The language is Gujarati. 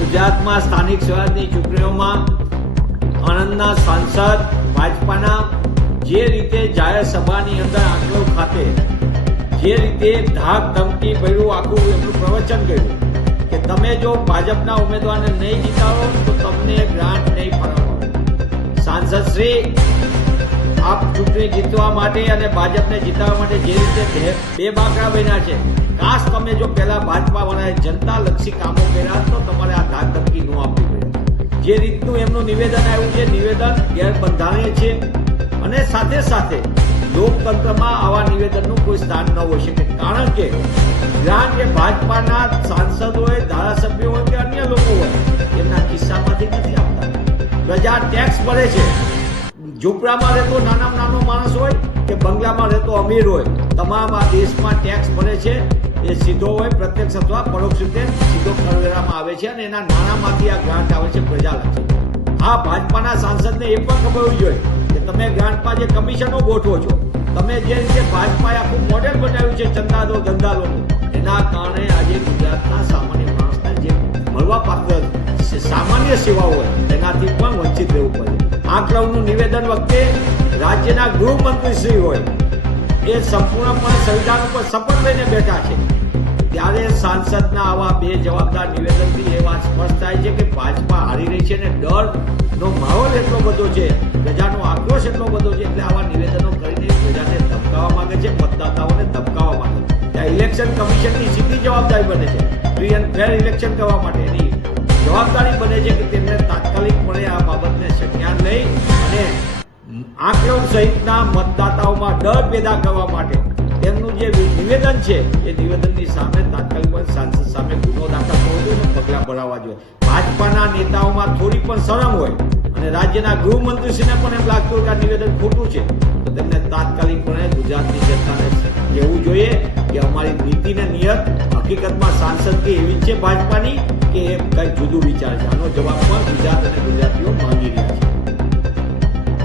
ગુજરાતમાં સ્થાનિક સ્વરાજની ચૂંટણીઓમાં આણંદના સાંસદ ભાજપાના જે રીતે જાહેર સભાની અંદર આંકડો ખાતે જે રીતે ધાક ધમકી ભર્યું આખું એમનું પ્રવચન કર્યું કે તમે જો ભાજપના ઉમેદવારને નહીં જીતાડો તો તમને ગ્રાન્ટ નહીં ફાળવવામાં. સાંસદ શ્રી આપ ચૂંટણી જીતવા માટે અને ભાજપને જીતાડવા માટે જે રીતે બે બાકડા બન્યા છે, કાશ તમે જો પહેલા ભાજપા વાળાએ જનતાલક્ષી કામો કર્યા તો તમારે આ ધાક ધમકી ન આપવી પડે. જે રીતનું એમનું નિવેદન આવ્યું છે, નિવેદન ગેરબંધારણીય છે અને સાથે સાથે લોકતંત્રમાં આવા નિવેદનનું કોઈ સ્થાન ન હોઈ શકે. કારણ કે ગ્રાન્ટ કે ભાજપાના સાંસદ હોય, ધારાસભ્યો હોય કે અન્ય લોકો હોય એમના ખિસ્સામાંથી નથી આપતા. પ્રજા ટેક્સ ભરે છે. ઝૂંપડામાં રહેતો નાનામાં નાનો માણસ હોય કે બંગલામાં રહેતો અમીર હોય, તમામ આ દેશમાં ટેક્સ ભરે છે. એ સીધો હોય, પ્રત્યક્ષ અથવા પરોક્ષ રીતે સીધો કરવેરામાં આવે છે અને એના નાણામાંથી આ ગ્રાન્ટ આવે છે પ્રજાલક્ષી. આ ભાજપાના સાંસદને એ પણ ખબર હોવી જોઈએ કે તમે ગ્રાન્ટમાં જે કમિશનો ગોઠવો છો, તમે જે રીતે ભાજપાએ આખું મોડેલ બનાવ્યું છે ચંદાદો ધંધાલોનું, એના કારણે આજે ગુજરાતના સામાન્ય માણસને જે મળવા પાત્ર સામાન્ય સેવાઓ હોય એનાથી પણ વંચિત રહેવું પડે. આંકડાઓનું નિવેદન વખતે રાજ્યના ગૃહમંત્રી શ્રી હોય એ સંપૂર્ણપણે સંવિધાન ઉપર શપથ લઈને બેઠા છે, ત્યારે સાંસદના આવા બે જવાબદાર નિવેદનથી એ વાત સ્પષ્ટ થાય છે કે ભાજપા હારી રહી છે અને ડરનો માહોલ એટલો બધો છે, પ્રજાનો આક્રોશ એટલો બધો છે, એટલે આવા નિવેદનો કરીને પ્રજાને ધમકાવવા માંગે છે, મતદાતાઓને ધમકાવવા માંગે છે. ત્યાં ઇલેક્શન કમિશનની સીધી જવાબદારી બને છે ફ્રી એન્ડ ફેર ઇલેક્શન કરવા માટે. એની જવાબદારી બને છે કે તેમને તાત્કાલિકપણે આ બાબતને સંજ્ઞાન લઈ અને આંકડો સહિતના મતદાતાઓમાં ડર પેદા કરવા માટે તેમનું જે નિવેદન છે એ નિવેદનની સામે તાત્કાલિક સાંસદ સામે ગુનો દાખલ કરવો જોઈએ અને પગલાં ભરાવવા જોઈએ. ભાજપાના નેતાઓમાં થોડી પણ શરમ હોય અને રાજ્યના ગૃહમંત્રીશ્રીને પણ એમ લાગતું હોય કે આ નિવેદન ખોટું છે તો તેમને તાત્કાલિકપણે ગુજરાતની જનતાને કહેવું જોઈએ કે અમારી નીતિ ને નિયત હકીકતમાં સાંસદ કે એવી જ છે ભાજપાની કે એ કંઈક જુદું વિચાર છે. આનો જવાબ પણ ગુજરાત અને ગુજરાતીઓ માંગી રહ્યા છે.